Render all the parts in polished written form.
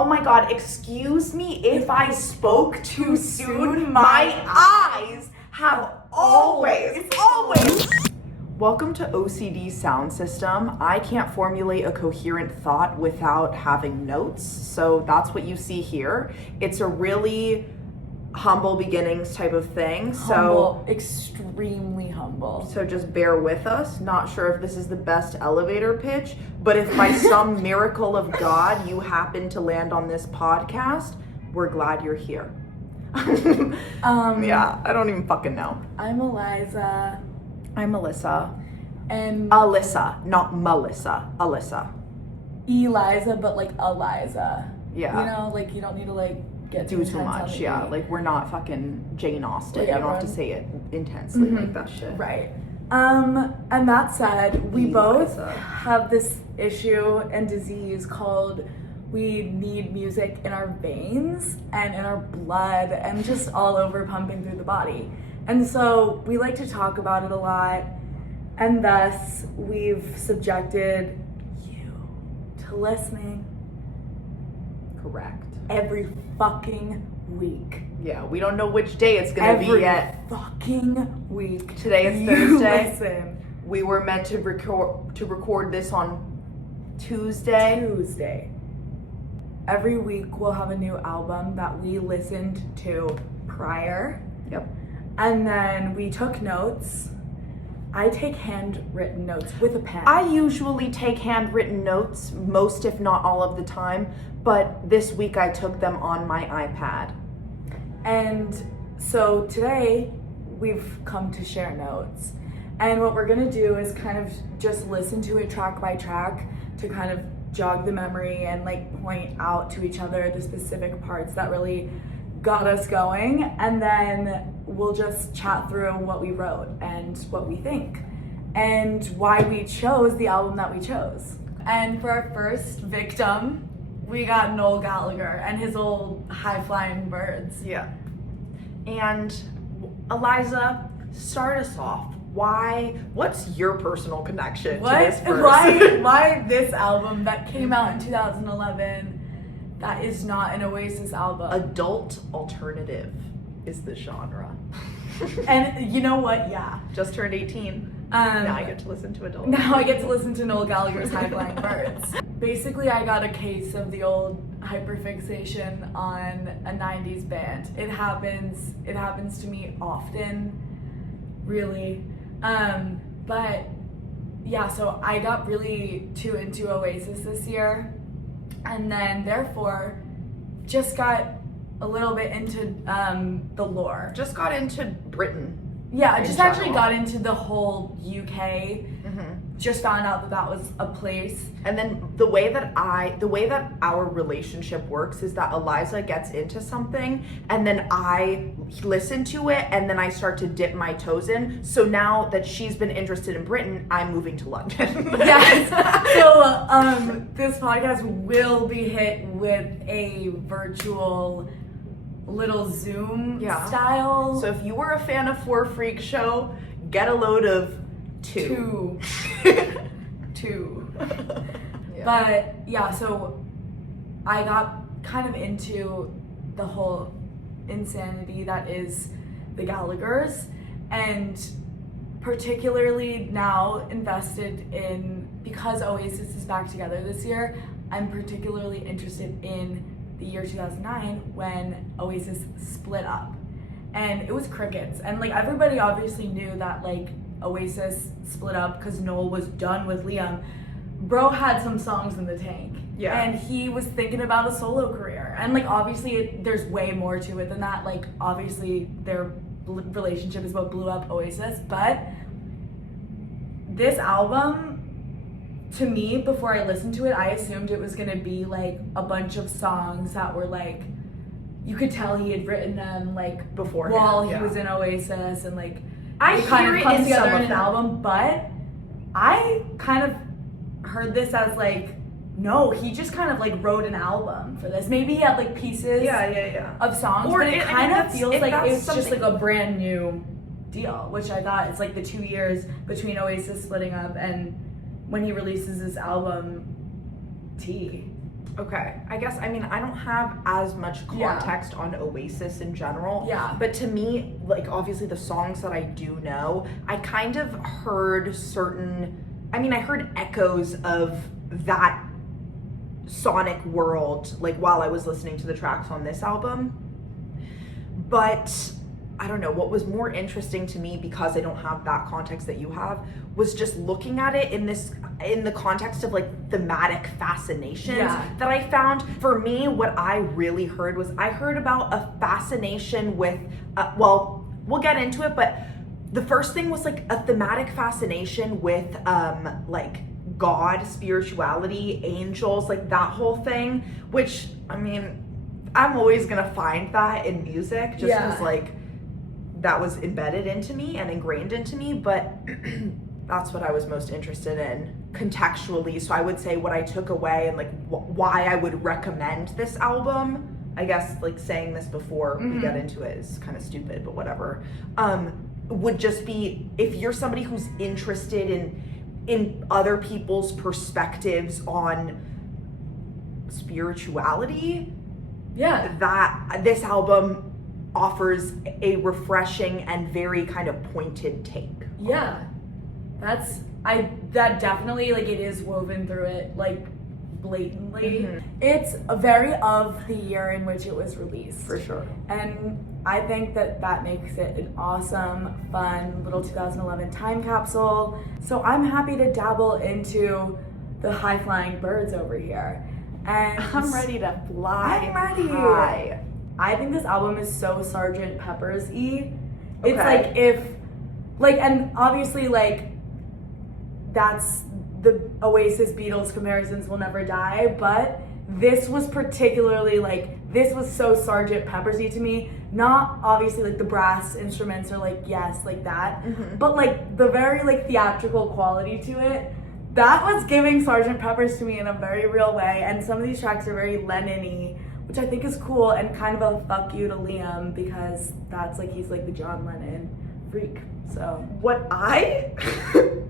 Oh my God, excuse me if I spoke too soon. My eyes have always. Welcome to OCD Sound System. I can't formulate a coherent thought without having notes, so that's what you see here. It's a really humble beginnings type of thing. Humble, extremely humble. So just bear with us. Not sure if this is the best elevator pitch, but if by some miracle of God you happen to land on this podcast, we're glad you're here. Yeah, I don't even fucking know. I'm Eliza. I'm Alyssa. And Alyssa, not Melissa. Alyssa. Eliza, but like Eliza. Yeah. You know, like you don't need to like get Do too much, yeah. Like we're not fucking Jane Austen. Yeah, you don't have to say it intensely like that shit. Right. And that said, we both Eliza. have this issue and disease called we need music in our veins and in our blood and just all over pumping through the body. And so we like to talk about it a lot, and thus we've subjected you to listening. Correct. Every fucking week. Yeah, we don't know which day it's gonna be yet. Fucking week. Today is You Thursday. Listen. We were meant to record this on Tuesday. Every week we'll have a new album that we listened to prior. Yep. And then we took notes. I take handwritten notes with a pen. I usually take handwritten notes most, if not all of the time, but this week I took them on my iPad. And so today we've come to share notes. And what we're gonna do is kind of just listen to it track by track to kind of jog the memory and like point out to each other the specific parts that really got us going. And then we'll just chat through what we wrote and what we think and why we chose the album that we chose. And for our first victim, we got Noel Gallagher and his old high-flying birds. Yeah. And Eliza, start us off. What's your personal connection to this verse? Why this album that came out in 2011 that is not an Oasis album? Adult alternative is the genre. And you know what? Yeah. Just turned 18. Now I get to listen to adult. Now I get to listen to Noel Gallagher's High Flying Birds. Basically, I got a case of the old hyperfixation on a 90s band. It happens to me often, really. But yeah, so I got really too into Oasis this year, and then therefore just got a little bit into the lore. Just got into Britain. Yeah, I in just general. actually got into the whole UK. Just found out that was a place. And then the way that our relationship works is that Eliza gets into something and then I listen to it and then I start to dip my toes in. So now that she's been interested in Britain, I'm moving to London. Yes. So this podcast will be hit with a virtual little Zoom style. So if you were a fan of Four Freak Show, get a load of two. Yeah. But yeah, so I got kind of into the whole insanity that is the Gallaghers, and particularly now invested in, because Oasis is back together this year, I'm particularly interested in the year 2009 when Oasis split up. And it was crickets. And like everybody obviously knew that like Oasis split up because Noel was done with Liam. Bro had some songs in the tank. Yeah. And he was thinking about a solo career. And like obviously there's way more to it than that. Like obviously their relationship is what blew up Oasis. But this album, to me, before I listened to it, I assumed it was gonna be like a bunch of songs that were like, you could tell he had written them like beforehand, while he was in Oasis, and like I kind hear of it come in together some in of an them. album. But I kind of heard this as like, no, he just kind of like wrote an album for this. Maybe he had like pieces of songs, but it kind of feels like it's just like a brand new deal, which I thought it's like the 2 years between Oasis splitting up and when he releases this album, T. Okay, I guess, I mean, I don't have as much context on Oasis in general. Yeah. But to me, like, obviously the songs that I do know, I kind of heard I heard echoes of that sonic world, like, while I was listening to the tracks on this album. But I don't know, what was more interesting to me, because I don't have that context that you have, was just looking at it in the context of like thematic fascinations that I found. For me, what I really heard was, I heard about a fascination with, well, we'll get into it, but the first thing was like a thematic fascination with like God, spirituality, angels, like that whole thing, which, I mean, I'm always gonna find that in music, just because like that was embedded into me and ingrained into me, but that's what I was most interested in contextually. So I would say what I took away and like why I would recommend this album, I guess like saying this before we get into it is kind of stupid, but whatever, would just be, if you're somebody who's interested in other people's perspectives on spirituality, that this album offers a refreshing and very kind of pointed take. Yeah, that definitely, like, it is woven through it, like, blatantly. It's a very of the year in which it was released. For sure. And I think that makes it an awesome, fun little 2011 time capsule. So I'm happy to dabble into the high-flying birds over here. And I'm ready to fly. I'm ready. High. I think this album is so Sgt. Pepper's-y. It's like if, like, and obviously, like, that's the Oasis Beatles comparisons will never die, but this was particularly, like, this was so Sgt. Pepper's-y to me. Not obviously, like, the brass instruments are, like, yes, like that, but, like, the very, like, theatrical quality to it, that was giving Sgt. Pepper's to me in a very real way, and some of these tracks are very Lennon-y, which I think is cool, and kind of a fuck you to Liam, because that's like, he's like the John Lennon freak. So what I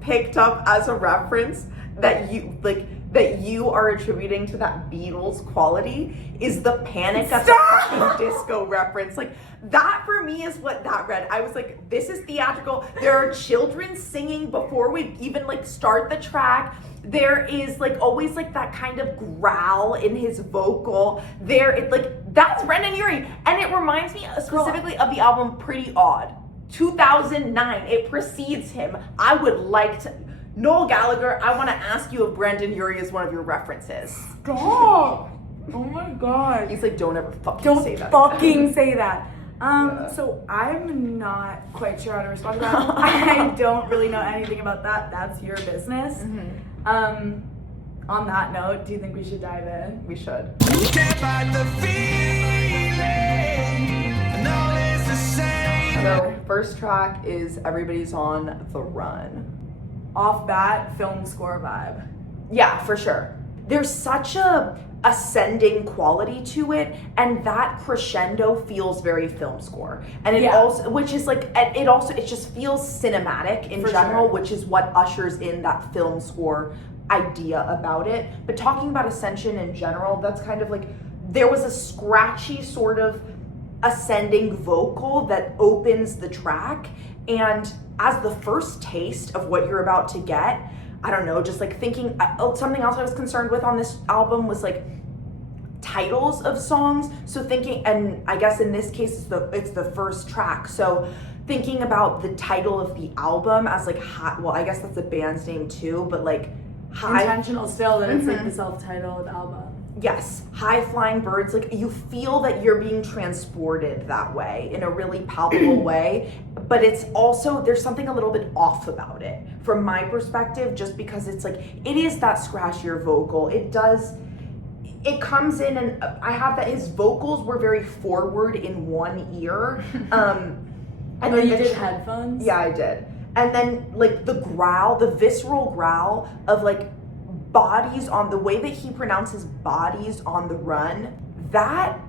picked up as a reference that you are attributing to that Beatles quality is the Panic at the Fucking Disco reference. Like, that for me is what that read. I was like, this is theatrical. There are children singing before we even like start the track. There is like always like that kind of growl in his vocal. That's Brendan Urie, and it reminds me specifically of the album Pretty Odd, 2009. It precedes him. I would like to, Noel Gallagher, I want to ask you if Brendan Urie is one of your references. stop. Oh my god. He's like, don't ever fucking say that. Don't fucking say that. So I'm not quite sure how to respond to that. I don't really know anything about that. That's your business. On that note, do you think we should dive in? We should. Can't fight the feeling, and all is the same. So first track is Everybody's on the Run. Off bat, film score vibe. Yeah, for sure. There's such a ascending quality to it, and that crescendo feels very film score, and it also, which is like, it just feels cinematic in general, which is what ushers in that film score idea about it. But talking about Ascension in general, that's kind of like, there was a scratchy sort of ascending vocal that opens the track, and as the first taste of what you're about to get, I don't know, just like thinking, something else I was concerned with on this album was like titles of songs. So thinking, and I guess in this case it's the first track, so thinking about the title of the album as like, well, I guess that's the band's name too, but like intentional still that it's like the self-titled album. Yes, High Flying Birds, like you feel that you're being transported that way in a really palpable way, but it's also, there's something a little bit off about it from my perspective, just because it's like, it is that scratchier vocal. It comes in, and I have that his vocals were very forward in one ear. And then you did headphones? Yeah, I did. And then like the growl, the visceral growl of like bodies on, the way that he pronounces bodies on the run, that,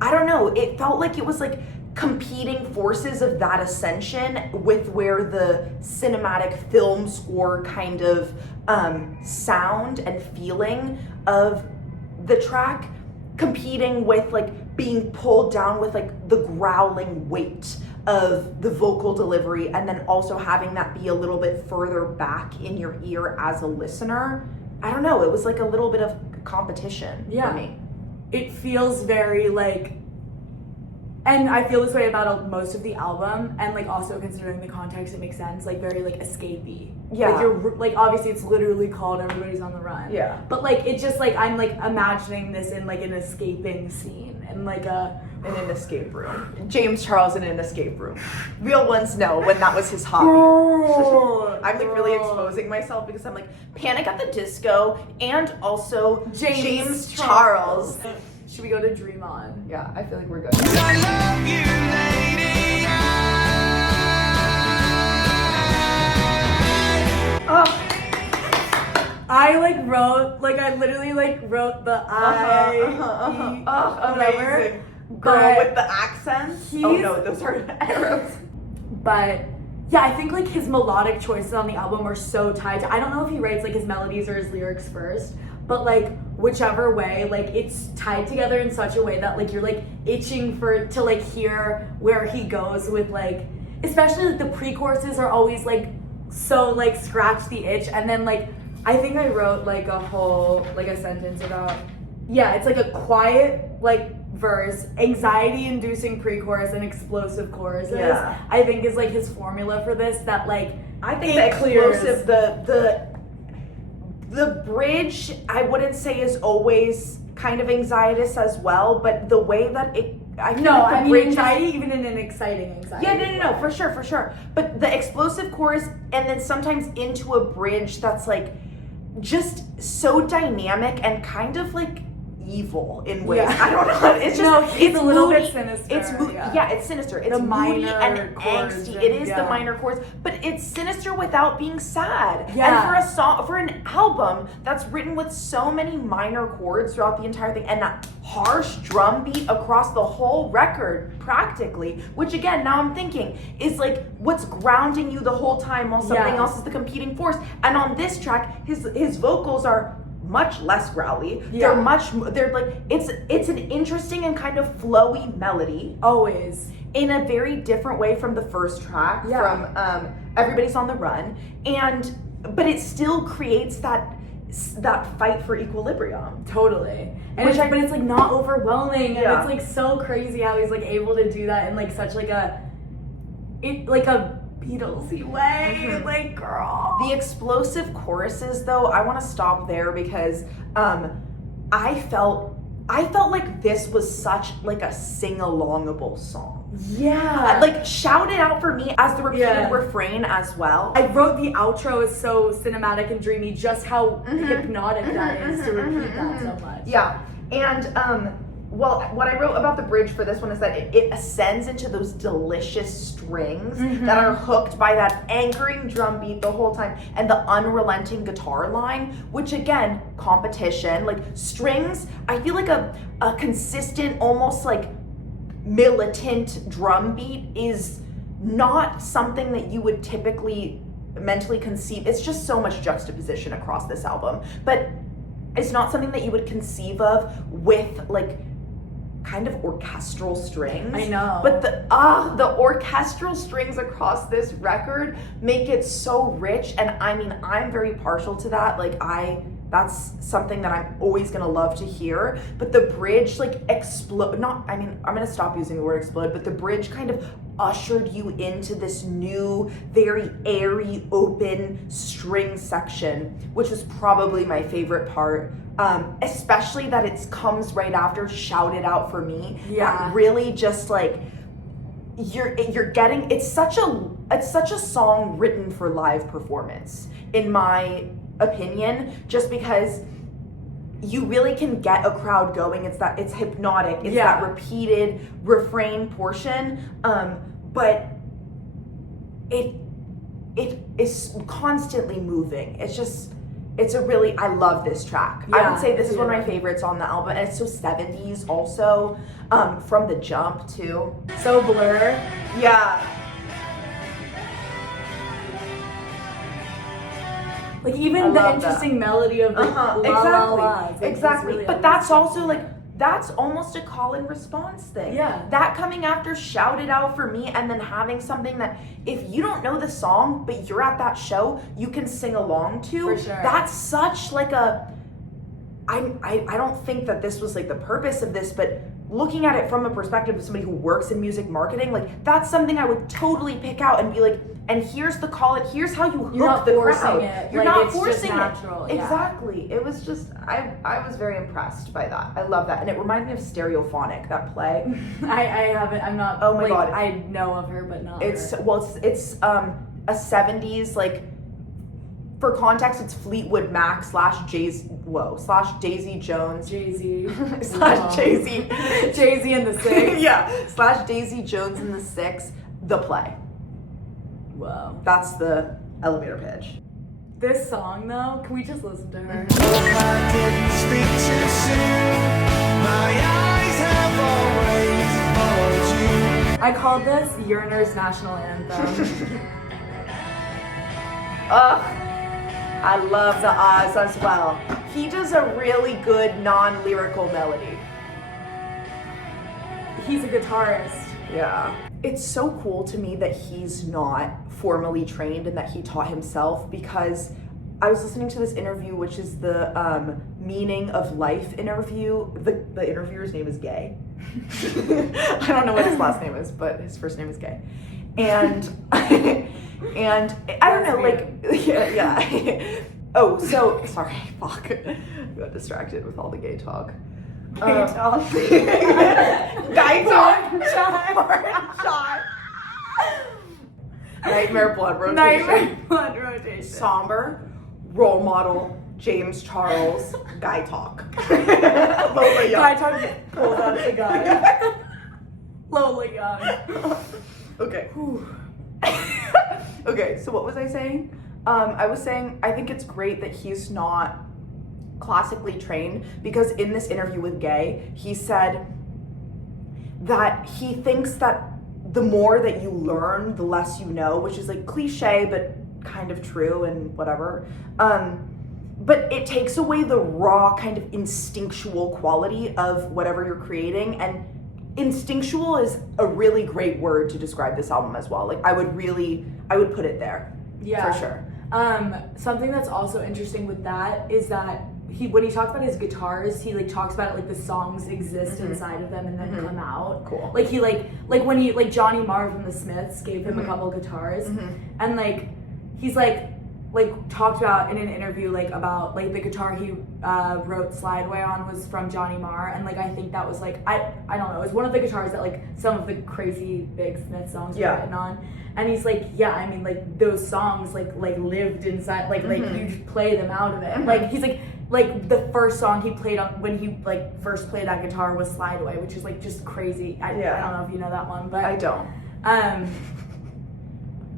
I don't know, it felt like it was like competing forces of that ascension with where the cinematic film score kind of sound and feeling of the track competing with like being pulled down with like the growling weight of the vocal delivery, and then also having that be a little bit further back in your ear as a listener. I don't know, it was like a little bit of competition for me. It feels very like, and I feel this way about most of the album, and like also considering the context, it makes sense, like very like escapey. Yeah. Like you're like, obviously it's literally called Everybody's on the Run. Yeah. But like it's just like I'm like imagining this in like an escaping scene and like in an escape room. James Charles in an escape room. Real ones know when that was his hobby. I'm like really exposing myself because I'm like Panic at the Disco and also James Charles. Should we go to Dream On? Yeah, I feel like we're good. I love you, lady. Oh. I like wrote, like I literally like wrote the Amazing. Girl with the accents. Oh no, those are Arabs. But yeah, I think like his melodic choices on the album are so tied to, I don't know if he writes like his melodies or his lyrics first, but like whichever way, like it's tied together in such a way that like you're like itching to like hear where he goes with like, especially like the pre-choruses are always like so like scratch the itch, and then like I think I wrote like a whole like a sentence about, yeah, it's like a quiet like verse, anxiety-inducing pre-chorus, and explosive choruses. Yeah. I think is like his formula for this. That like I think the explosive, the bridge, I wouldn't say is always kind of anxietous as well, but the way that it, I feel like the I mean bridge anxiety, even in an exciting anxiety. Yeah, no, for sure. But the explosive chorus, and then sometimes into a bridge that's like just so dynamic and kind of like evil in ways. Yeah. I don't know. It's just it's a little moody. bit sinister. It's it's sinister. It's The moody minor and chords angsty. and- It is the yeah. minor chords, but it's sinister without being sad. Yeah. And for an album that's written with so many minor chords throughout the entire thing, and that harsh drum beat across the whole record practically, which again, now I'm thinking is like what's grounding you the whole time while something else is the competing force. And on this track, his vocals are much less growly. Yeah. They're like, it's an interesting and kind of flowy melody. Always. In a very different way from the first track, from Everybody's on the Run. But it still creates that fight for equilibrium. Totally. And Which but it's like not overwhelming, and Yeah. it's like so crazy how he's like able to do that in like such like a Beatlesy way. Mhm. Like, girl. The explosive choruses, though, I want to stop there because I felt like this was such like a sing-alongable song. Yeah. Like shout it out for me as the repeated refrain as well. I wrote the outro is so cinematic and dreamy, just how hypnotic that is to repeat that so much. Yeah, and well, what I wrote about the bridge for this one is that it ascends into those delicious strings that are hooked by that anchoring drum beat the whole time, and the unrelenting guitar line, which again, competition, like strings, I feel like a consistent, almost like militant drum beat is not something that you would typically mentally conceive. It's just so much juxtaposition across this album, but it's not something that you would conceive of with like kind of orchestral strings. I know. But the orchestral strings across this record make it so rich, and I mean, I'm very partial to that. Like that's something that I'm always gonna love to hear. But the bridge like I'm gonna stop using the word explode, but the bridge kind of ushered you into this new, very airy, open string section, which was probably my favorite part. Especially that it comes right after Shout It Out for Me. Yeah. That really just like you're getting, it's such a song written for live performance, in my opinion, just because you really can get a crowd going. It's hypnotic. It's that repeated refrain portion. But it is constantly moving. I love this track. I would say this is one of my favorites on the album, and it's so 70s also, from the jump too. So Blur. Yeah. Like even I the love interesting melody of the la la la. Exactly. Really but that's also like, that's almost a call and response thing. Yeah. That coming after Shout It Out for Me, and then having something that if you don't know the song, but you're at that show, you can sing along to. For sure. That's such like a, I don't think that this was like the purpose of this, but looking at it from a perspective of somebody who works in music marketing, like that's something I would totally pick out and be like, and here's the call, and here's how you You're hook not the forcing crowd. it. You're Like, not it's forcing just natural, it. yeah. Exactly. It was just, I was very impressed by that. I love that. And it reminded me of Stereophonic, that play. I haven't. I'm not. Oh my like, God. I know of her, but not. It's, her. well, it's a 70s, like, for context, it's Fleetwood Mac slash Daisy Jones. Jay-Z. slash Jay-Z. Jay-Z and the Six. Yeah, slash Daisy Jones and the Six, the play. Whoa. That's the elevator pitch. This song though, can we just listen to her? I didn't speak too soon. My eyes have always followed you. I called this Yearner's National Anthem. Ugh. I love the Oz as well. He does a really good non-lyrical melody. He's a guitarist. Yeah. It's so cool to me that he's not formally trained and that he taught himself, because I was listening to this interview, which is the Meaning of Life interview. The interviewer's name is Gay. I don't know what his last name is, but his first name is Gay. And and I don't know, like, yeah. Oh, so sorry, fuck. I got distracted with all the gay talk. Gay talk. Guy talk. Shot. Shot. Nightmare blood rotation. Nightmare blood rotation. Somber. Role model. James Charles. Guy talk. Lola Young. Guy talk pulls out of the gun. Lola Young. Okay. Okay, so what was I saying? I was saying I think it's great that he's not classically trained, because in this interview with Gay, he said that he thinks that the more that you learn, the less you know, which is like cliche, but kind of true and whatever. But it takes away the raw kind of instinctual quality of whatever you're creating, and instinctual is a really great word to describe this album as well. Like I would put it there. Yeah. For sure. Something that's also interesting with that is that when he talks about his guitars, he like talks about it like the songs exist inside of them and then come out. Cool. Like he like when he like Johnny Marr from the Smiths gave him a couple guitars, and like he's like talked about in an interview like about like the guitar he wrote Slideway on was from Johnny Marr, and like I think that was like I don't know, it was one of the guitars that like some of the crazy big Smith songs were written on. And he's like, yeah, I mean, like those songs like lived inside, like you just play them out of it. Like he's like the first song he played on when he like first played that guitar was Slide Away, which is like just crazy. I don't know if you know that one, but I don't.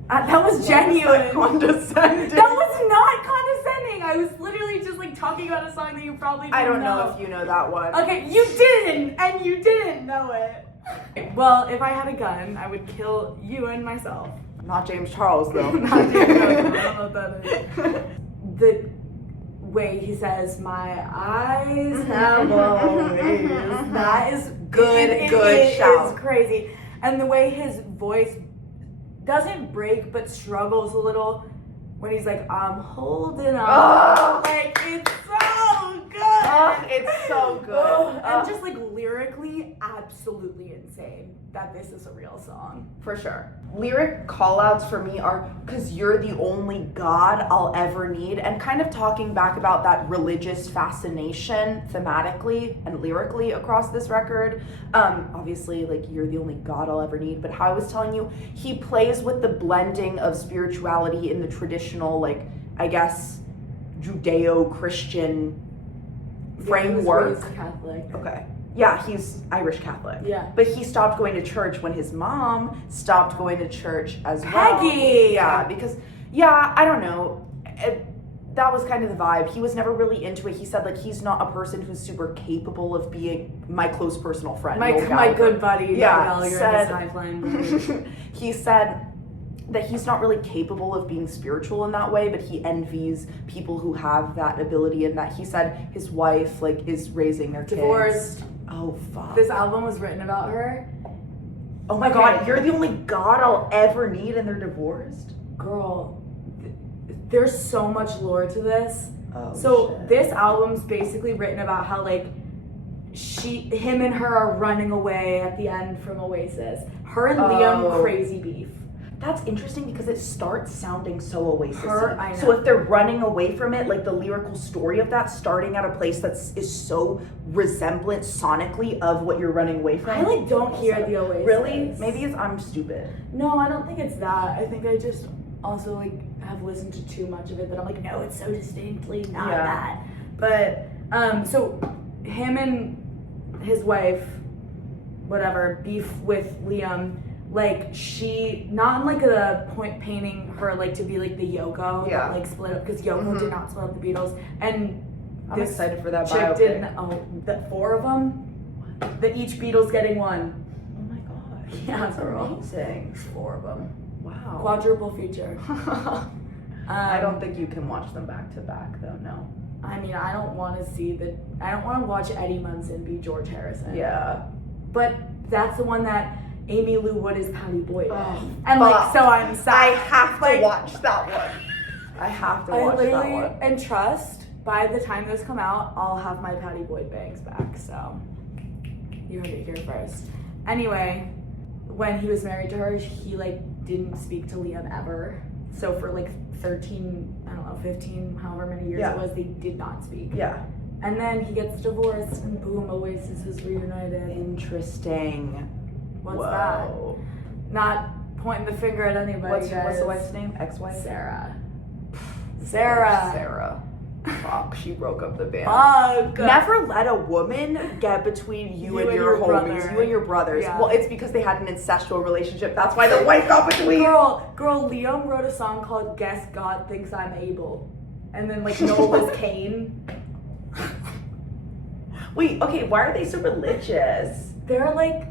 That was genuine. Condescending. That was not condescending. I was literally just like talking about a song that you probably didn't I don't know if you know that one. Okay, you didn't, and you didn't know it. Well, if I had a gun, I would kill you and myself. Not James Charles though. Not James Charles, I don't know what that is. The way he says, "My eyes have always," that is good shout. Is crazy. And the way his voice doesn't break but struggles a little when he's like, "I'm holding on." Oh. Like it's so good. It's so good. And just like lyrically, absolutely insane that this is a real song. For sure. Lyric callouts for me are "'Cause you're the only God I'll ever need," and kind of talking back about that religious fascination thematically and lyrically across this record. Obviously, like "You're the only God I'll ever need," but how I was telling you, he plays with the blending of spirituality in the traditional, like, I guess, Judeo-Christian framework. He was raised Catholic. Okay. Yeah, he's Irish Catholic. Yeah. But he stopped going to church when his mom stopped going to church as well. Peggy! Yeah, because, I don't know. That was kind of the vibe. He was never really into it. He said, like, he's not a person who's super capable of being my close personal friend. My good buddy, Noel Gallagher, said, his high flying. he said that he's not really capable of being spiritual in that way, but he envies people who have that ability, and that he said his wife like is raising their Divorced. kids. Oh fuck. This album was written about her. Oh my Okay. god, you're the only god I'll ever need, and they're divorced? Girl, there's so much lore to this. Oh, So shit. this album's basically written about how like him and her are running away at the end from Oasis. Her and Liam, crazy beef. That's interesting because it starts sounding so Oasis. I know. So if they're running away from it, like the lyrical story of that starting at a place that is so resemblant sonically of what you're running away from. I like don't hear the Oasis. Really? Maybe I'm stupid. No, I don't think it's that. I think I just also like have listened to too much of it that I'm like, no, it's so distinctly not that. But so him and his wife, whatever, beef with Liam. Like she, not in like a point painting her like to be like the Yoko that like split up, because Yoko did not split up the Beatles, and I'm excited for that chick biopic. didn't. The four of them, that each Beatles getting one. Oh my god. Yeah, That's girl. amazing. Four of them. Wow. Quadruple feature. I don't think you can watch them back to back though, no. I mean, I don't want to watch Eddie Munson be George Harrison. Yeah. But that's the one that Amy Lou Wood is Patty Boyd. Oh, and like, so I'm sad. I have to Like, watch that one. I have to I watch that literally, one. and trust, by the time those come out, I'll have my Patty Boyd bangs back. So you heard it here first. Anyway, when he was married to her, he like didn't speak to Liam ever. So for like 13, I don't know, 15, however many years it was, they did not speak. Yeah. And then he gets divorced, and boom, Oasis is reunited. Interesting. What's Whoa. that? Not pointing the finger at anybody. What's guys. the wife's name? Ex-wife? Sarah. Sarah. Fuck, she broke up the band. Fuck. Never let a woman get between you and your homies, brother. you and your brothers. Yeah. Well, it's because they had an incestual relationship. That's why the wife got between. Girl, Liam wrote a song called Guess God Thinks I'm Able. And then like Noel was Cain. Wait, okay, why are they so religious? They're like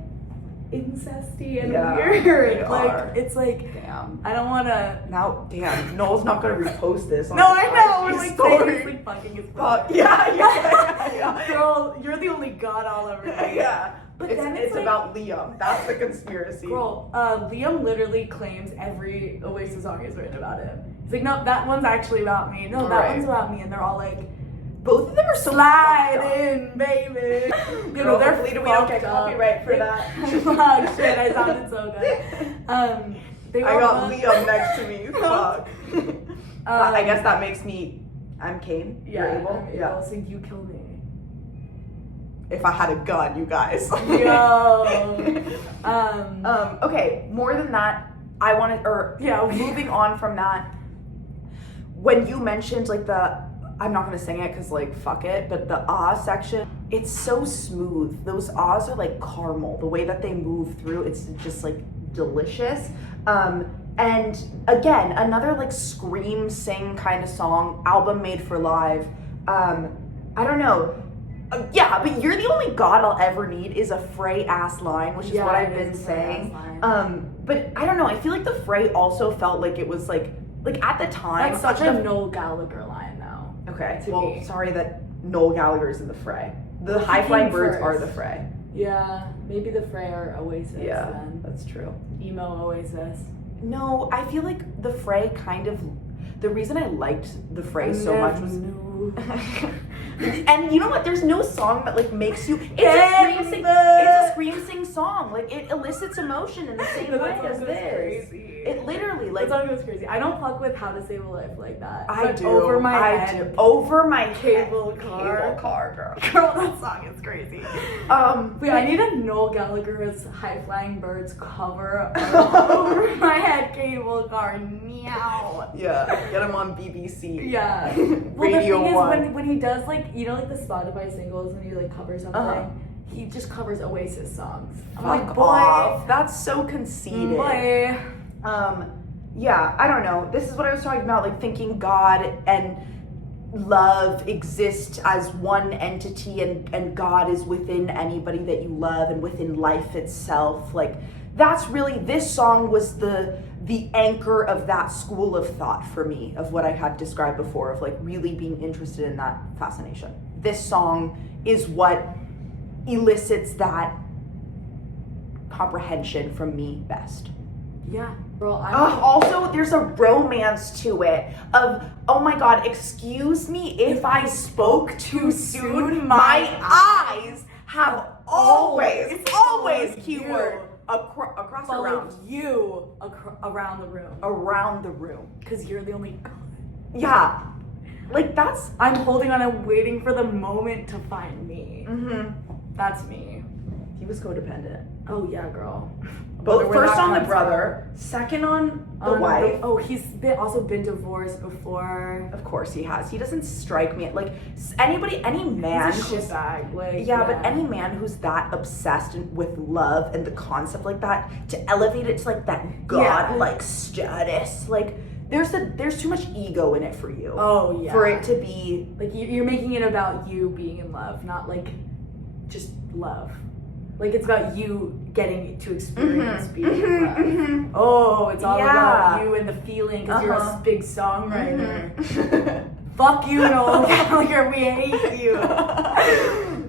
incesty and Yeah, weird. they Like are. it's like Damn. I don't wanna. Now, damn, Noel's not gonna repost this. On No, his I know. IG We're like story. seriously fucking his Fuck, brother. yeah. Girl, you're the only god I'll ever need. Yeah. But it's, then it's like, about Liam. That's the conspiracy. Girl, Liam literally claims every Oasis song is written about him. He's like, no, that one's actually about me. No, that Right. one's about me. And they're all like, Both of them are so slide fucked up. in, baby. You Girl, know, they're hopefully we don't get fucked up. copyright for that. Fuck, shit, I sounded so good. They I were got fun. Liam next to me. Fuck. I guess that makes me. I'm Cain. Yeah, You're able. I'm able, so you kill me. If I had a gun, you guys. Yo. Okay. More than that, I wanted. Or Yeah, okay. Moving on from that. When you mentioned like I'm not gonna sing it because like fuck it, but the section, it's so smooth. Those ahs are like caramel. The way that they move through, it's just like delicious. And again, another like scream sing kind of song, album made for live. I don't know. Yeah, but you're the only god I'll ever need is a Frey ass line, which is what I've been saying. But I don't know. I feel like the Frey also felt like it was like at the time. That's such a Noel Gallagher line, though. Okay. to Well, me. sorry that Noel Gallagher's in the Fray. The He high flying came birds are first. the Fray. Yeah, maybe the Frey or Oasis Yeah, then. that's true. Emo Oasis. No, I feel like the Fray kind of. The reason I liked the Fray so much was. And you know what? There's no song that like makes you. It's a scream sing song. Like it elicits emotion in the same way as this. Crazy. It literally That like. song goes crazy. I don't fuck with How to Save a Life like that. I But do. Over my I head. do. Over my Cable head. car. Cable car, girl. Girl, that song is crazy. Wait, I need a Noel Gallagher's High Flying Birds cover of Over My Head Cable Car. Meow. Yeah, get him on BBC. Yeah. Well, Radio the thing 1. is, when he does, like, you know, like the Spotify singles, when he, like, covers something, Uh-huh. he just covers Oasis songs. I'm Fuck like, boy. off. That's so conceited. Boy. Yeah, I don't know. This is what I was talking about, like thinking God and love exist as one entity, and God is within anybody that you love and within life itself. Like that's really, this song was the the anchor of that school of thought for me, of what I had described before, of like really being interested in that fascination. This song is what elicits that comprehension from me best. Yeah. Girl, Also, there's a romance to it of, oh my god, excuse me if I spoke too soon, my eyes have always keyword, across followed you around the room. Around the room. Because you're the only god. Yeah. Like that's, I'm holding on and waiting for the moment to find me. That's me. he was codependent. Oh yeah, girl. Both Where first that on the comes brother, second on the from. wife. He's also been divorced before. Of course he has. He doesn't strike me like any man He's a shitbag. Like but any man who's that obsessed with love and the concept like that, to elevate it to like that god-like status, like there's too much ego in it for you. Oh yeah. For it to be like you're making it about you being in love, not like just love. Like it's about you getting to experience being in love. Oh, it's all about you and the feeling because you're a big songwriter. Fuck you, Noel Gallagher. We hate you.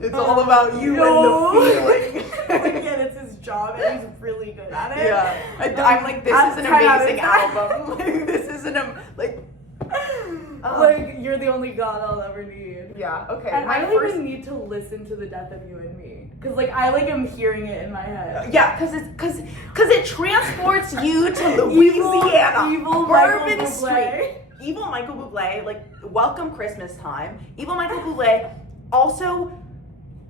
It's all about you and the feeling. Again, it's his job and he's really good at it. Yeah, I'm like, this is an amazing album. Like, this isn't like you're the only god I'll ever need. Yeah. Okay. And I don't even need to listen to The Death of You and Me because like I like am hearing it in my head. Yeah, because it transports you to Louisiana, evil Bourbon Michael Street. Bublé. Evil Michael Bublé, like welcome Christmas time. Evil Michael Bublé, also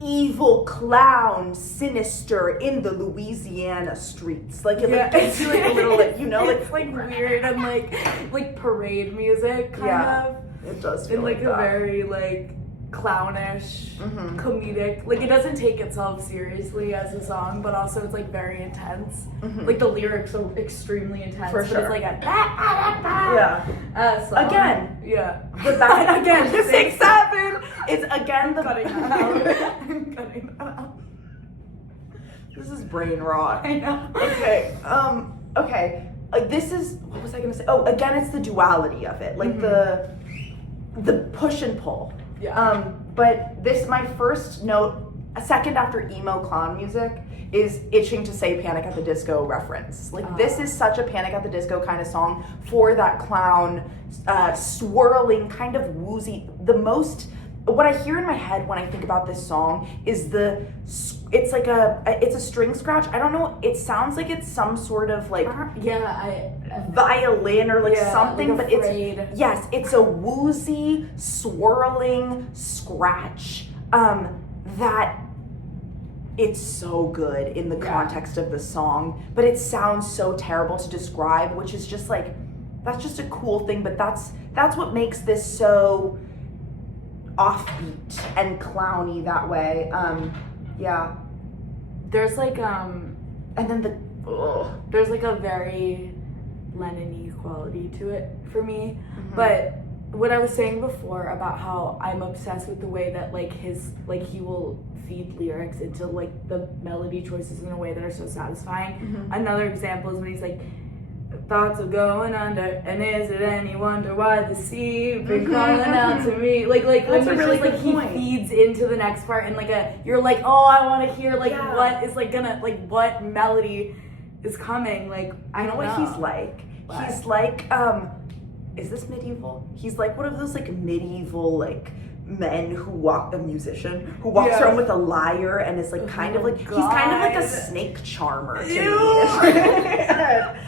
evil clown, sinister in the Louisiana streets. Like it like gives you like a little like it's like weird and like parade music kind of. It does feel in like a that. very like clownish, comedic. Like it doesn't take itself seriously as a song, but also it's like very intense. Like the lyrics are extremely intense. For but sure. it's like a song. Again. Yeah. The back Again. 6, 7. It's again the Cutting that out. I'm cutting that out. This is brain rot. I know. Okay. Okay. This is, what was I gonna say? Oh, again, it's the duality of it, like the push and pull. Yeah. But this, my first note, a second after emo clown music, is itching to say Panic at the Disco reference. Like this is such a Panic at the Disco kind of song for that clown, swirling, kind of woozy. What I hear in my head when I think about this song is it's a string scratch. I don't know. It sounds like it's some sort of like violin or like something, like but it's a woozy, swirling scratch. That it's so good in the context of the song, but it sounds so terrible to describe, which is just like, that's just a cool thing, but that's what makes this so offbeat and clowny that way. There's like and then there's like a very Lennon-y quality to it for me. But what I was saying before about how I'm obsessed with the way that like he will feed lyrics into like the melody choices in a way that are so satisfying. Another example is when he's like, thoughts are going under, and is it any wonder why the sea been calling out to me? Like that's a really just, good he point. feeds into the next part, and you're like, oh, I want to hear what is what melody is coming. Like I don't know what he's like. What? He's like, is this medieval? He's like one of those like medieval like men who walk, a musician who walks around with a lyre and is like kind of like he's kind of like a snake charmer to me.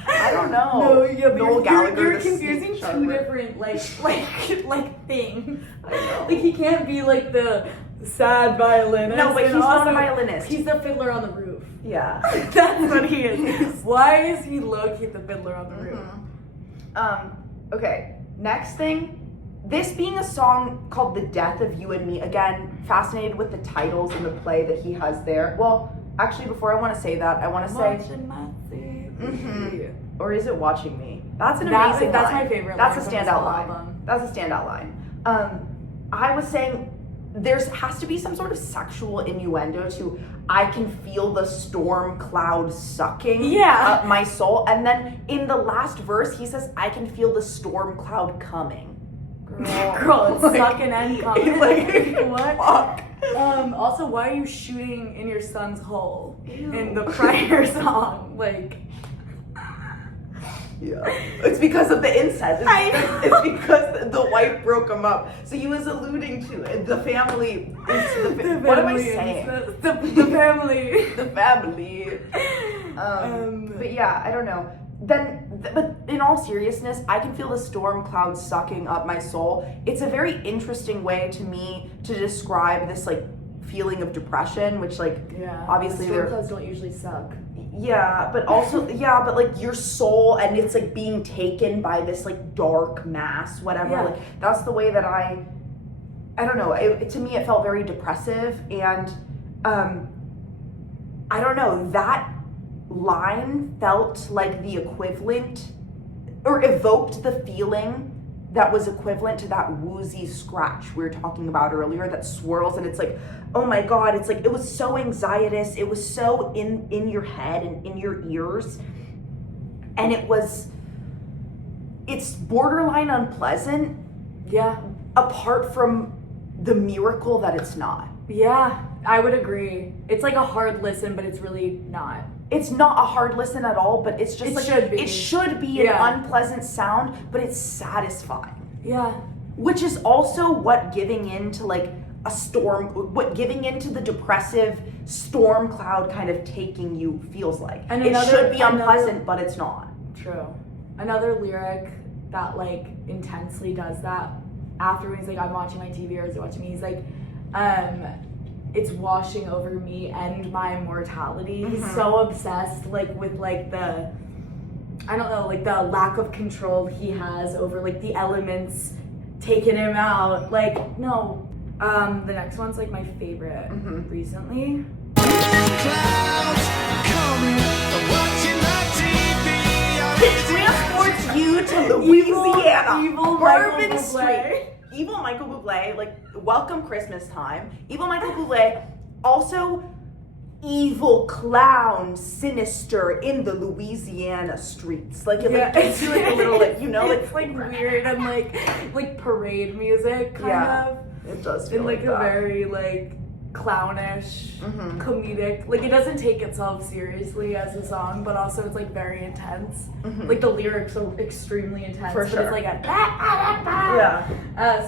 I don't know. No, Noel Gallagher. You're confusing two different like things. I know. Like he can't be like the sad violinist. No, but and he's not a also violinist. He's the fiddler on the roof. Yeah. That's what he is. Why is he low-key the fiddler on the roof? Okay, next thing. This being a song called The Death of You and Me, again, fascinated with the titles and the play that he has there. Well, actually, before I want to say that, I want to say... Or is it Watching Me? That's an amazing line. That's my favorite That's line a from this standout whole line. album. That's a standout line. I was saying... There has to be some sort of sexual innuendo to I can feel the storm cloud sucking Yeah. up my soul. And then in the last verse, he says, I can feel the storm cloud coming. Girl, it's Like, sucking and coming. like, What? fuck. Also, why are you shooting in your son's hole in the prior song? Like, Yeah. It's because of the incest. It's because the wife broke him up. So he was alluding to it. The family is the what am I saying? The family. The family. But yeah, I don't know. But in all seriousness, I can feel the storm clouds sucking up my soul. It's a very interesting way to me to describe this like feeling of depression, which like obviously storm clouds don't usually suck. Yeah, but also but like your soul and it's like being taken by this like dark mass, whatever. Yeah. Like that's the way that I don't know. To me, it felt very depressive, and I don't know, that line felt like the equivalent or evoked the feeling that was equivalent to that woozy scratch we were talking about earlier that swirls, and it's like, oh my god, it's like, it was so anxietous, it was so in your head and in your ears, and it's borderline unpleasant, apart from the miracle that it's not. Yeah, I would agree. It's like a hard listen, but it's really not. It's not a hard listen at all, but it's just it should be an unpleasant sound, but it's satisfying. Yeah. Which is also what giving into like giving into the depressive storm cloud kind of taking you feels like. And it should be unpleasant, but it's not. True. Another lyric that like intensely does that after when he's like, I'm watching my TV or is he watching me? He's like, it's washing over me and my mortality. He's so obsessed like with like the, I don't know, like the lack of control he has over like the elements taking him out. Like, no. The next one's like my favorite recently. Clouds coming, watching my TV. It transports you to Louisiana. Evil Bourbon Michael Street. Bublé. Evil Michael Bublé, like, welcome Christmas time. Evil Michael Bublé, also evil clown, sinister in the Louisiana streets. Like, it like gives you like a little, like, you know, it's like weird and like parade music kind of. It does feel in like a that. very like clownish, comedic. Like it doesn't take itself seriously as a song, but also it's like very intense. Like the lyrics are extremely intense. For but sure. it's like a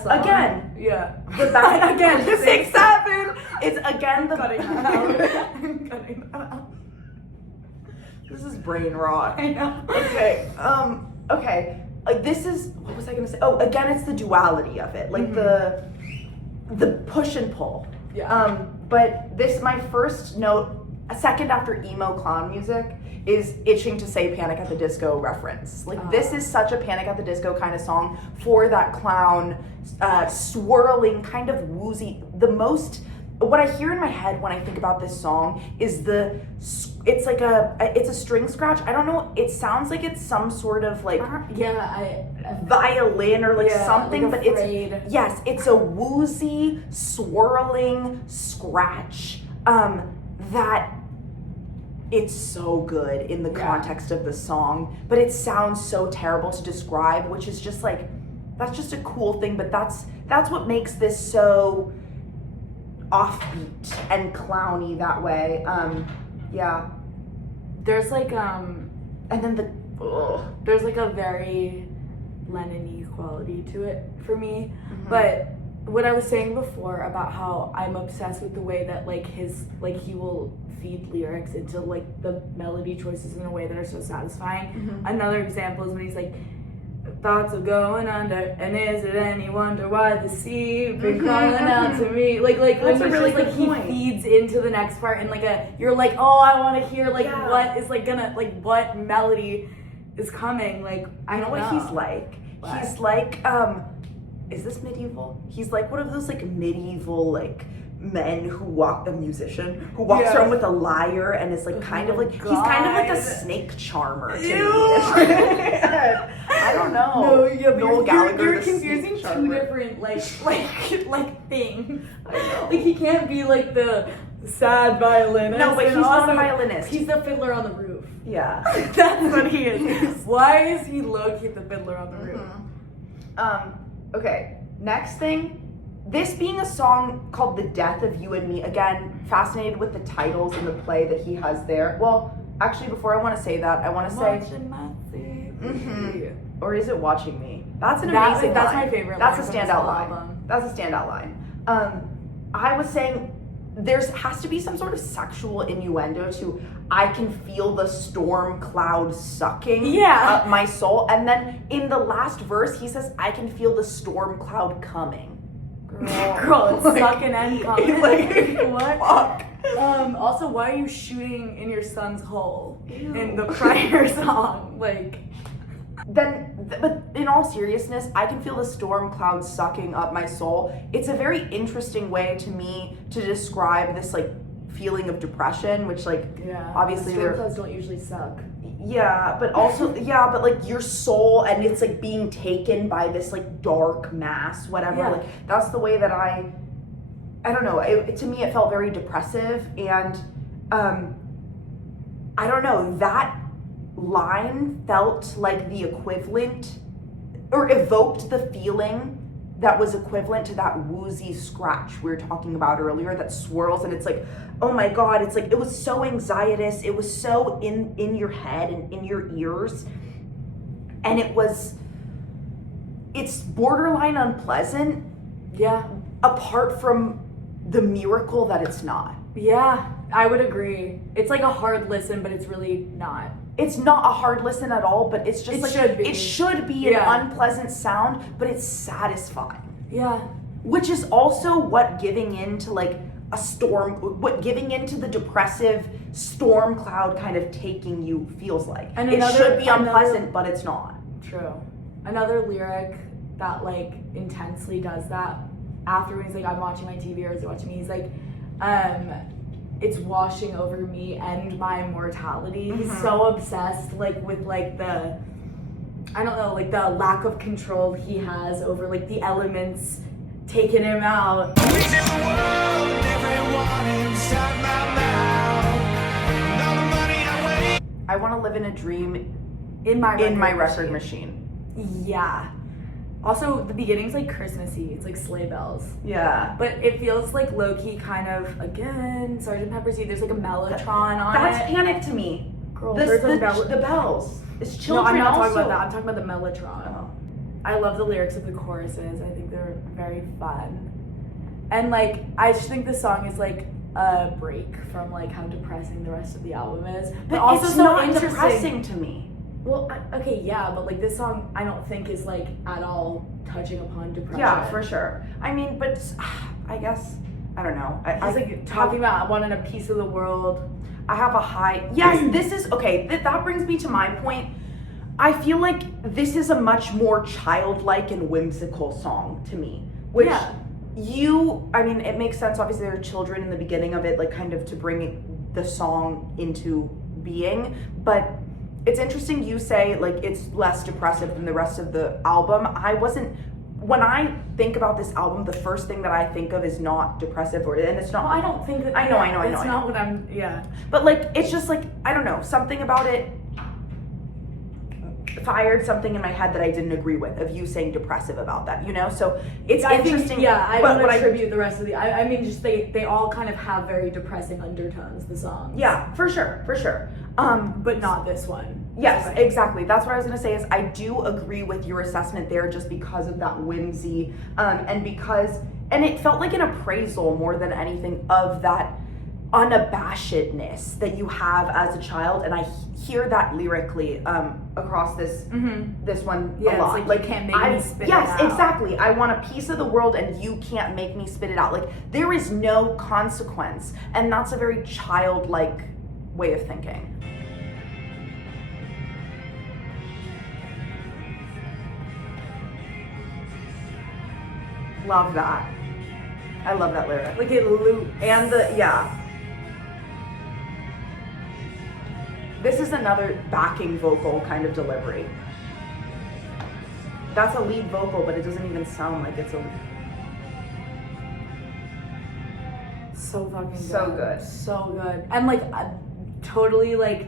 song. Again. Yeah. The back Again. 6, 7. It's again the Cutting that out. Cutting that out. This is brain rot. I know. Okay. Okay. This is, what was I gonna say? Oh, again, it's the duality of it, like the push and pull. Yeah. But this, my first note, a second after emo clown music, is itching to say Panic at the Disco reference. Like this is such a Panic at the Disco kind of song for that clown, swirling, kind of woozy. What I hear in my head when I think about this song is it's a string scratch. I don't know. It sounds like it's some sort of like violin or like something, like but it's a woozy, swirling scratch. That it's so good in the context of the song, but it sounds so terrible to describe, which is just like, that's just a cool thing, but that's what makes this so offbeat and clowny that way. There's like and then there's like a very Lennon-y quality to it for me. But what I was saying before about how I'm obsessed with the way that like he will feed lyrics into like the melody choices in a way that are so satisfying. Another example is when he's like, thoughts are going under, and is it any wonder why the sea been calling out to me? Like that's a really just, good like point. He feeds into the next part, and you're like, oh, I want to hear like what is like gonna like what melody is coming. Like I don't know what he's like. What? He's like is this medieval? He's like one of those like medieval like men who walk, a musician who walks around with a lyre and is like kind of like he's kind of like a snake charmer to me. I don't know. No, Noel Gallagher. You're confusing two different like things. I know. Like he can't be like the sad violinist. No, but and he's not also a violinist. He's the fiddler on the roof. Yeah. That's what he is. Why is he low-key the fiddler on the roof? Okay, next thing. This being a song called The Death of You and Me, again, fascinated with the titles and the play that he has there. Well, actually, before I want to say that, I want to say... Watching my TV. Or is it Watching Me? That's an amazing That's line. my favorite That's line a from this standout whole line. album. That's a standout line. I was saying there has to be some sort of sexual innuendo to I can feel the storm cloud sucking up my soul. And then in the last verse, he says, I can feel the storm cloud coming. Girl, it's like, sucking and coming. Like, what? Fuck. Also, why are you shooting in your son's hole in the prior song? Like, but in all seriousness, I can feel the storm cloud sucking up my soul. It's a very interesting way to me to describe this like feeling of depression, which like obviously storm clouds don't usually suck. Yeah, but also but like your soul and it's like being taken by this like dark mass, whatever. Yeah. Like that's the way that I don't know. To me, it felt very depressive, and I don't know, that line felt like the equivalent or evoked the feeling that was equivalent to that woozy scratch we were talking about earlier that swirls, and it's like, oh my god, it's like it was so anxietous, it was so in your head and in your ears, and it's borderline unpleasant, apart from the miracle that it's not. Yeah, I would agree. It's like a hard listen, but it's really not. It's not a hard listen at all, but it's just it should be an unpleasant sound, but it's satisfying. Yeah. Which is also what giving into like giving into the depressive storm cloud kind of taking you feels like. And it should be unpleasant, but it's not. True. Another lyric that like intensely does that after when he's like, I'm watching my TV or is it watching me? He's like, it's washing over me and my mortality. He's so obsessed like with like the, I don't know, like the lack of control he has over like the elements taking him out. I want to live in a dream in my record machine. Yeah. Also, the beginning's like Christmassy. It's like sleigh bells. Yeah. But it feels like low-key kind of, again, Sgt. Pepper's. There's like a Mellotron on it. That's Panic to me. Girl, the bells. It's children. No, I'm not talking also. about that. I'm talking about the Mellotron. Oh. I love the lyrics of the choruses. I think they're very fun. And like, I just think the song is like a break from like how depressing the rest of the album is. But also it's so not depressing to me. Well, okay, yeah, but like this song, I don't think is like at all touching upon depression. Yeah, for sure. I mean, but I guess I don't know. He's like talking about wanting a piece of the world. I have a high. Yes, this is okay. That brings me to my point. I feel like this is a much more childlike and whimsical song to me. Which I mean, it makes sense. Obviously, there are children in the beginning of it, like kind of to bring the song into being, but. It's interesting you say like it's less depressive than the rest of the album. When I think about this album, the first thing that I think of is not depressive and it's not. Well, I don't think that. I know. It's not what I'm. Yeah. But like, it's just like I don't know. Something about it fired something in my head that I didn't agree with. Of you saying depressive about that, you know. So it's interesting. I don't attribute the rest of the. I mean, just they all kind of have very depressing undertones. The songs. Yeah, for sure. But not this one. Yes, exactly. That's what I was gonna say is I do agree with your assessment there just because of that whimsy, and it felt like an appraisal more than anything of that unabashedness that you have as a child, and I hear that lyrically across this one a lot. Like you can't make me spit it out. Yes, exactly. I want a piece of the world and you can't make me spit it out. Like there is no consequence, and that's a very childlike way of thinking. Love that. I love that lyric. Like it loops. And this is another backing vocal kind of delivery. That's a lead vocal, but it doesn't even sound like it's a lead. So fucking good. So good. So good. And like totally like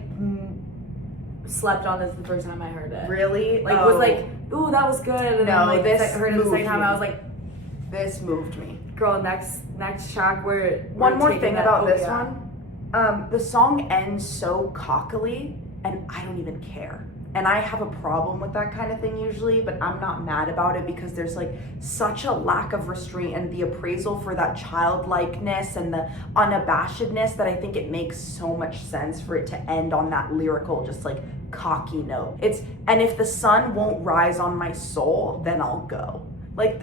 slept on this the first time I heard it. Really? Like was like, ooh, that was good. And No, then like this I heard it the second time, I was like, this moved me. girl, next track we're One more taking thing that- about this yeah. one. The song ends so cockily, and I don't even care. And I have a problem with that kind of thing usually, but I'm not mad about it because there's like such a lack of restraint and the appraisal for that childlikeness and the unabashedness that I think it makes so much sense for it to end on that lyrical, just like cocky note. And if the sun won't rise on my soul, then I'll go. Like,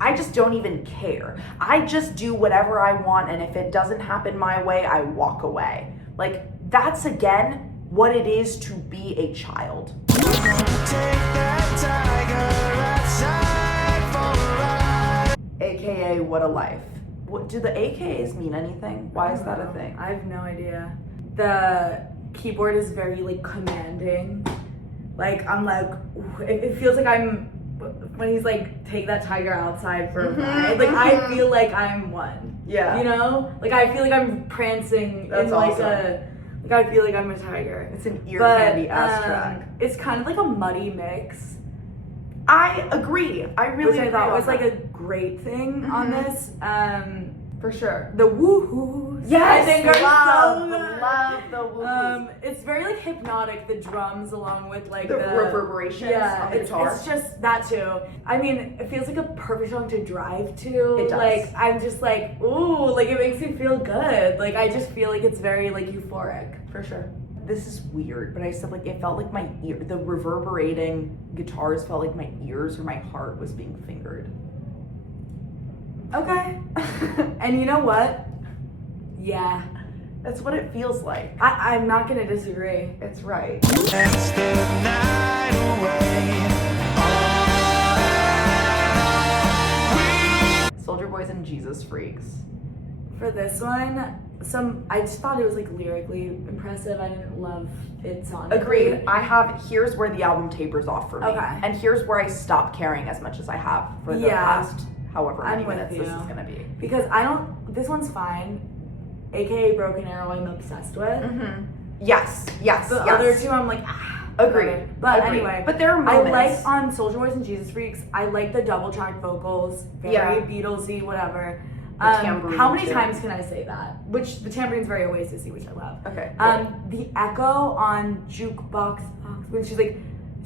I just don't even care. I just do whatever I want, and if it doesn't happen my way, I walk away. Like, that's again what it is to be a child. Take that tiger outside for a ride. AKA what a life. What do the AKAs mean anything? Why is that a thing? I have no idea. The keyboard is very like commanding. Like I'm like, it feels like I'm when he's like, take that tiger outside for a ride. Like I feel like I'm one. Yeah. You know? Like I feel like I'm prancing That's in like awesome. I feel like I'm a tiger. It's an ear candy ass track. It's kind of like a muddy mix. I agree. I really Which I agree thought on was like that. a great thing on this. For sure. The woohoos. Yes, I think are so good. love the woo-hoos. It's very like hypnotic, the drums along with like The reverberations on the guitar. It's just that too. I mean, it feels like a perfect song to drive to. It does. Like I'm just like, ooh, like it makes me feel good. Like I just feel like it's very like euphoric. For sure. This is weird, but I said like it felt like my ear, the reverberating guitars felt like my ears or my heart was being fingered. Okay. And you know what? Yeah. That's what it feels like. I'm not gonna disagree. It's right. Dance the night away. Soldier Boys and Jesus Freaks. For this one, I just thought it was like lyrically impressive. I didn't love it sonically. Agreed. Here's where the album tapers off for me. Okay. And here's where I stop caring as much as I have for the past however many I'm with minutes this you. is gonna be. Because this one's fine. AKA Broken Arrow, I'm obsessed with. Yes. The other two, I'm like, Agreed. okay. But Agreed. anyway, But there are moments. I like on Soldier Boys and Jesus Freaks, I like the double track vocals, very Beatlesy, whatever. tambourine How many too. times can I say that? Which the tambourine's very Oasisy, which I love. Okay. The echo on Jukebox when she's like,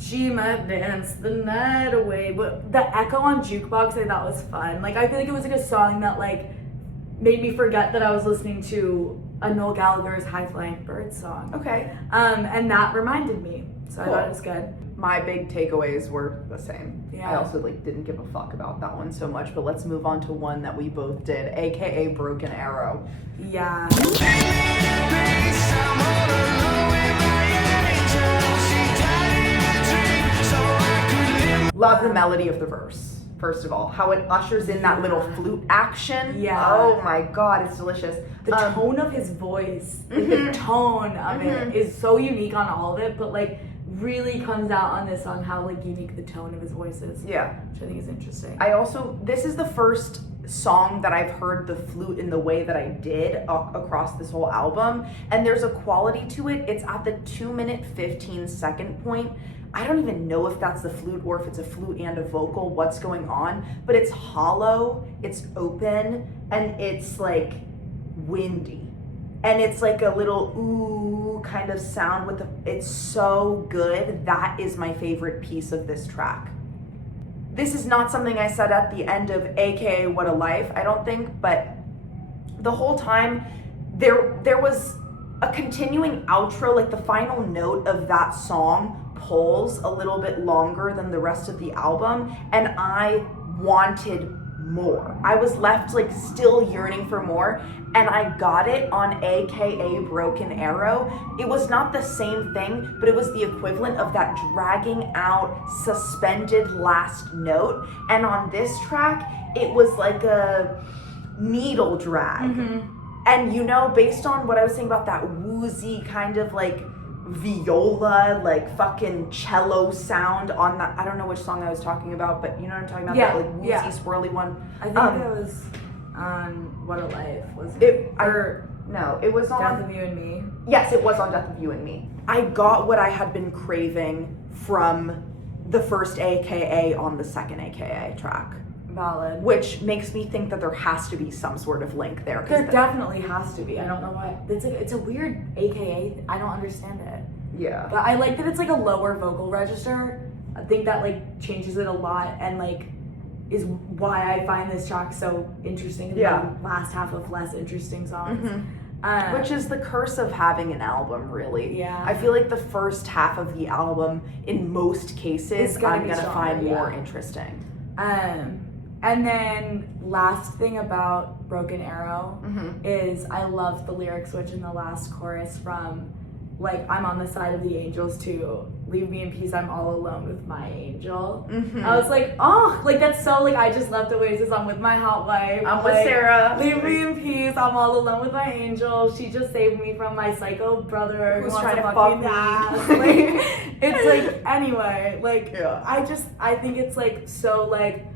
she might dance the night away, but the echo on Jukebox I thought was fun. Like I feel like it was like a song that like made me forget that I was listening to a Noel Gallagher's High Flying Bird song. Okay. And that reminded me, so Cool. I thought it was good. My big takeaways were the same. Yeah. I also like didn't give a fuck about that one so much, but let's move on to one that we both did, aka Broken Arrow. Yeah. Love the melody of the verse. First of all, how it ushers in that little flute action. Yeah. Oh my god, it's delicious. The tone of his voice, like the tone of it is so unique on all of it, but like really comes out on this song how like unique the tone of his voice is. Yeah. Which I think is interesting. This is the first song that I've heard the flute in the way that I did across this whole album, and there's a quality to it. It's at the 2-minute 15-second point. I don't even know if that's the flute or if it's a flute and a vocal, what's going on, but it's hollow, it's open, and it's like windy. And it's like a little ooh kind of sound it's so good. That is my favorite piece of this track. This is not something I said at the end of AKA What a Life, I don't think, but the whole time there was a continuing outro, like the final note of that song pulls a little bit longer than the rest of the album, and I wanted more. I was left like still yearning for more, and I got it on AKA Broken Arrow. It was not the same thing, but it was the equivalent of that dragging out suspended last note, and on this track it was like a needle drag. And you know, based on what I was saying about that woozy kind of like viola, like fucking cello sound on that, I don't know which song I was talking about, but you know what I'm talking about, Yeah, that like woozy swirly one. I think that was What a Life was No, it was on Death of You and Me. Yes, it was on Death of You and Me. I got what I had been craving from the first AKA on the second AKA track. Valid. Which makes me think that there has to be some sort of link there. There definitely has to be. I don't know why. It's a weird AKA. I don't understand it. Yeah. But I like that it's like a lower vocal register. I think that like changes it a lot and like is why I find this track so interesting in the last half of less interesting songs. Mm-hmm. Which is the curse of having an album, really. Yeah. I feel like the first half of the album, in most cases, I'm gonna find more interesting. And then last thing about Broken Arrow is I love the lyric switch in the last chorus from like I'm on the side of the angels to leave me in peace, I'm all alone with my angel. I was like, oh, like that's so like I just left Oasis, I'm with my hot wife. I'm with Sarah. Leave me in peace, I'm all alone with my angel. She just saved me from my psycho brother who's who trying to fuck me. Like, it's like anyway, like I think it's like so like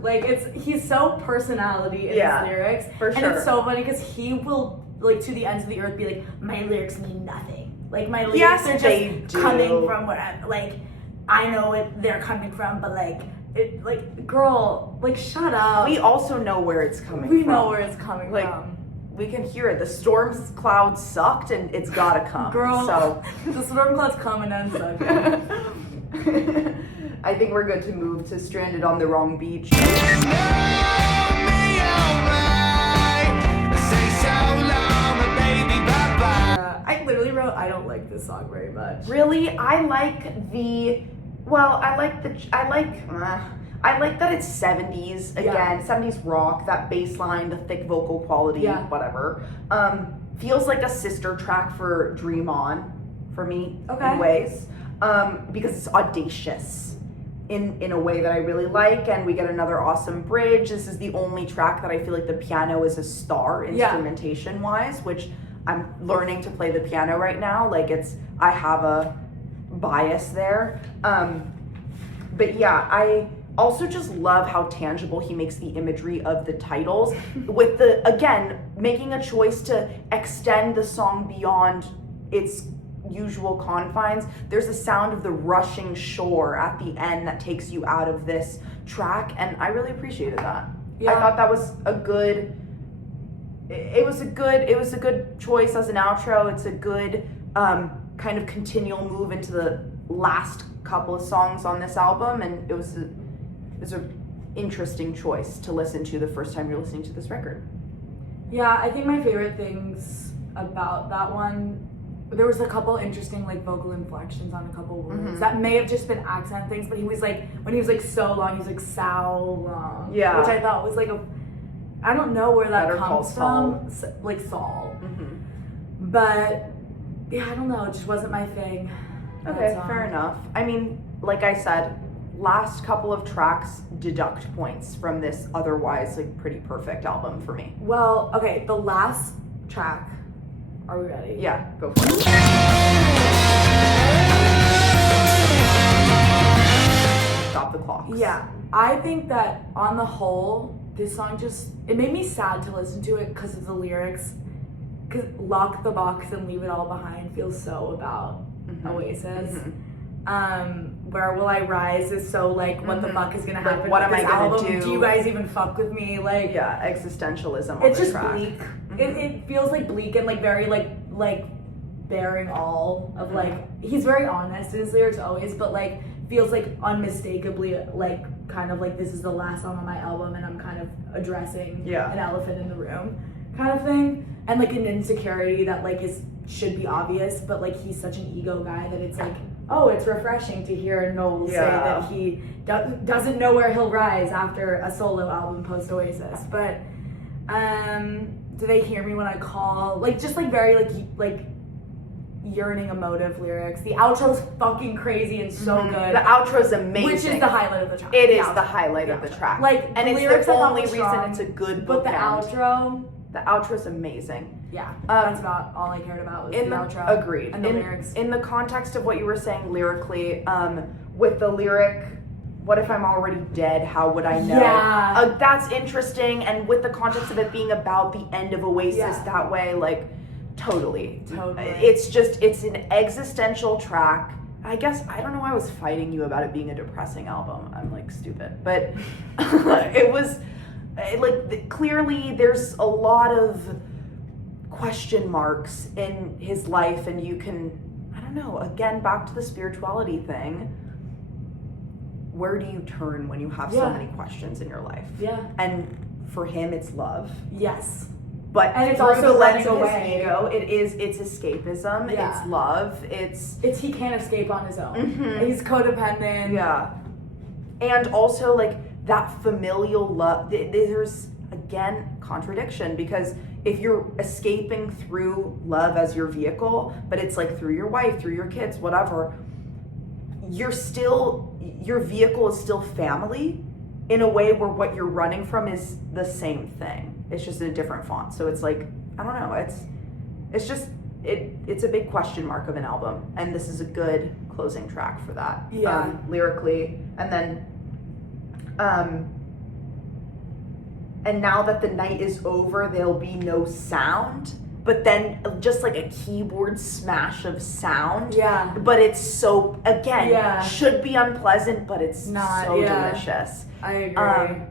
like he's so personality in his lyrics. For sure. And it's so funny because he will like to the ends of the earth be like, my lyrics mean nothing. Like my lyrics are just coming from wherever. Like I know what they're coming from, but like it like girl, like shut up. We also know where it's coming from. We know where it's coming from. We can hear it. The storm cloud sucked and it's gotta come. Girl, so the storm cloud's coming and sucking. I think we're good to move to Stranded on the Wrong Beach. I literally wrote, I don't like this song very much. Really? I like that it's 70s again, 70s rock, that bass line, the thick vocal quality, whatever. Feels like a sister track for Dream On for me in ways. Because it's audacious in a way that I really like, and we get another awesome bridge. This is the only track that I feel like the piano is a star instrumentation wise, which I'm learning to play the piano right now. Like I have a bias there. But yeah, I also just love how tangible he makes the imagery of the titles with making a choice to extend the song beyond its usual confines. There's the sound of the rushing shore at the end that takes you out of this track, and I really appreciated that. I thought that was a good choice as an outro. It's a good kind of continual move into the last couple of songs on this album, and it was an interesting choice to listen to the first time you're listening to this record. Yeah, I think my favorite things about that one, there was a couple interesting like vocal inflections on a couple words that may have just been accent things, but he was like, when he was like so long, he was like so long. Yeah. Which I thought was like I don't know where that comes from. Like Saul. But yeah, I don't know, it just wasn't my thing. Okay, fair enough. I mean, like I said, last couple of tracks deduct points from this otherwise like pretty perfect album for me. Well, okay, the last track, are we ready? Yeah, go for it. Stop the clocks. Yeah, I think that on the whole, this song it made me sad to listen to it because of the lyrics. Because Lock the Box and Leave It All Behind feels so about Oasis. Where Will I Rise is so like, what the fuck is gonna happen like, what with am this I gonna album? do? Do you guys even fuck with me? Like, yeah, existentialism on it's the just track. bleak. It feels like bleak and like very like bearing all of like, he's very honest in his lyrics always, but like feels like unmistakably like kind of like this is the last song on my album and I'm kind of addressing an elephant in the room kind of thing, and like an insecurity that like should be obvious, but like he's such an ego guy that it's like, oh, it's refreshing to hear Noel say that he doesn't know where he'll rise after a solo album post Oasis. But do they hear me when I call? Like just like very like yearning emotive lyrics. The outro's fucking crazy and so good. The outro's amazing. Which is the highlight of the track. It is the highlight of the track. Like, and it's the only reason it's a good book. But the outro's amazing. Yeah, that's about all I cared about was the outro. Agreed. And the lyrics. In the context of what you were saying lyrically, with the lyric what if I'm already dead? How would I know? Yeah. That's interesting. And with the context of it being about the end of Oasis Yeah. that way, like, totally. Totally. It's an existential track. I guess, I don't know why I was fighting you about it being a depressing album. I'm like stupid. But it was, clearly there's a lot of question marks in his life, and you can, I don't know, again, back to the spirituality thing. Where do you turn when you have so many questions in your life? Yeah. And for him, it's love. Yes. But and it's through also the lens running of away. his ego, it's escapism, Yeah. it's love, it's he can't escape on his own. Mhm. He's codependent. yeah. And also like that familial love, there's again contradiction, because if you're escaping through love as your vehicle, but it's like through your wife, through your kids, whatever, your vehicle is still family in a way where what you're running from is the same thing. It's just in a different font. So it's like, I don't know, it's just it's a big question mark of an album, and this is a good closing track for that. Yeah. Lyrically. And then and now that the night is over, there'll be no sound, but then just like a keyboard smash of sound. Yeah. But it's so, again, Yeah. should be unpleasant, but it's Not, so yeah. delicious. I agree.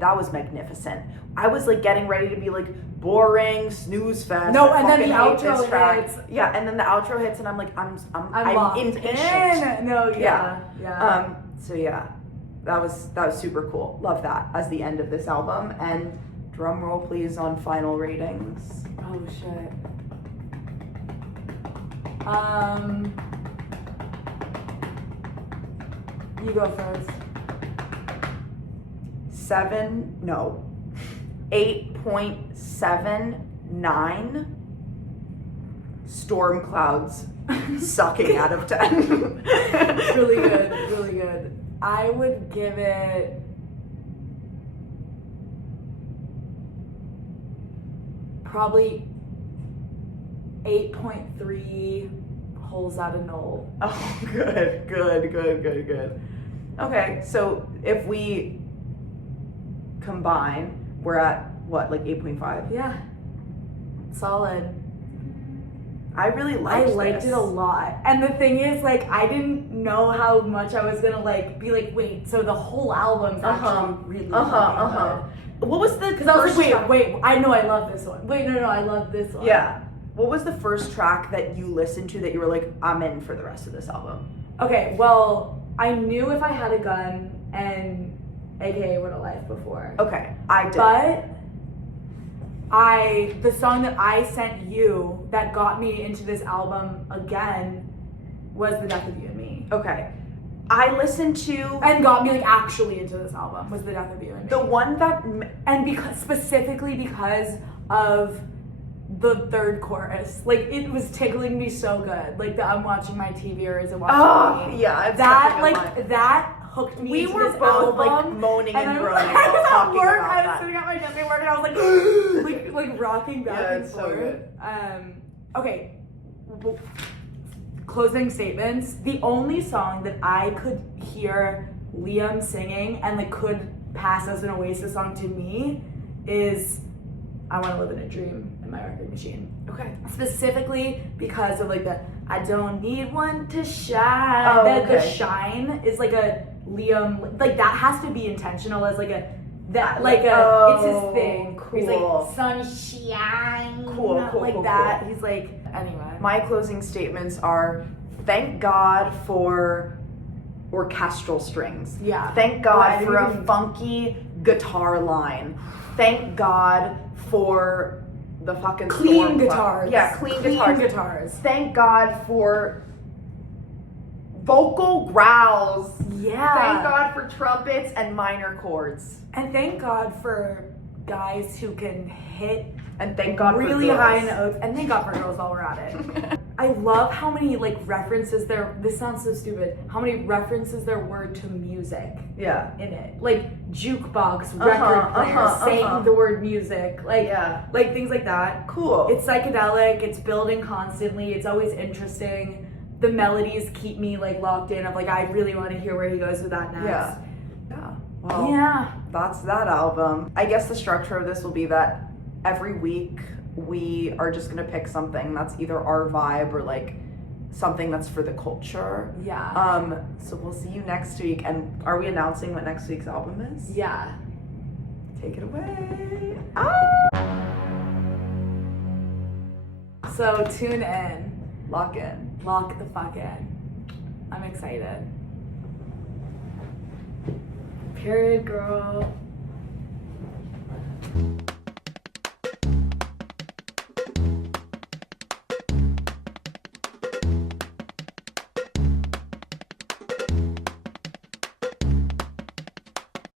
That was magnificent. I was like getting ready to be like, boring, snooze fest. No, I and then the fucking hate this outro track. hits. Yeah, and then the outro hits, and I'm like, I'm locked impatient. in. No, yeah. So yeah, that was super cool. Love that as the end of this album. And drum roll please on final ratings. Oh shit. You go first. 8.79 storm clouds sucking out of 10. Really good, really good. I would give it probably 8.3 holes out of Noel. Oh, good. Okay, so if we combine, we're at what, like 8.5? Yeah. Solid. I really liked it a lot. And the thing is, like, I didn't know how much I was gonna like be like, wait, so the whole album's actually really fucking good. What was the Because I was like, track? wait, I know I love this one. Wait, no, I love this one. Yeah. What was the first track that you listened to that you were like, I'm in for the rest of this album? Okay, well, I knew If I Had a Gun and AKA What a Life before. Okay, I did. But the song that I sent you that got me into this album again was The Death of You and Me. Okay. I listened to... And got me like actually into this album was The Death of You and Me. The one that... And specifically because of the third chorus. Like, it was tickling me so good. Like, the I'm watching my TV or is it watching me? Yeah. It's That, something like, in that hooked me We into were this both, album. like, moaning and I groaning was while at talking work, about I was that. sitting at my desk at work and I was like, like rocking back Yeah, and it's forth. so good. Okay. Closing statements. The only song that I could hear Liam singing and like could pass as an Oasis song to me is I Want to Live in a Dream in My Record Machine. Okay. Specifically because of like the I don't need one to shine. Oh, The okay. shine is like a Liam, like that has to be intentional as like a it's his thing. He's cool. like sunshine. Cool, like that. He's like, anyway. My closing statements are, thank God for orchestral strings. Yeah. Thank God Oh, for a everything- funky guitar line. Thank God for the fucking Clean storm cloud. guitars. Yeah, clean guitars. Thank God for vocal growls. Yeah. Thank God for trumpets and minor chords. And thank God for guys who can hit And thank God really for high girls. notes. And thank God for girls while we're at it. I love how many like references this sounds so stupid, how many references there were to music Yeah. in it. Like jukebox, record player, saying the word music, like Yeah. like things like that. Cool. It's psychedelic, it's building constantly, it's always interesting. the melodies keep me like locked in of like I really want to hear where he goes with that next. Yeah. Well, Yeah. that's that album. I guess the structure of this will be that every week we are just gonna pick something that's either our vibe or like something that's for the culture. Yeah. So we'll see you next week. And are we announcing what next week's album is? Yeah. Take it away. So tune in. Lock in. Lock the fuck in. I'm excited. Period, girl.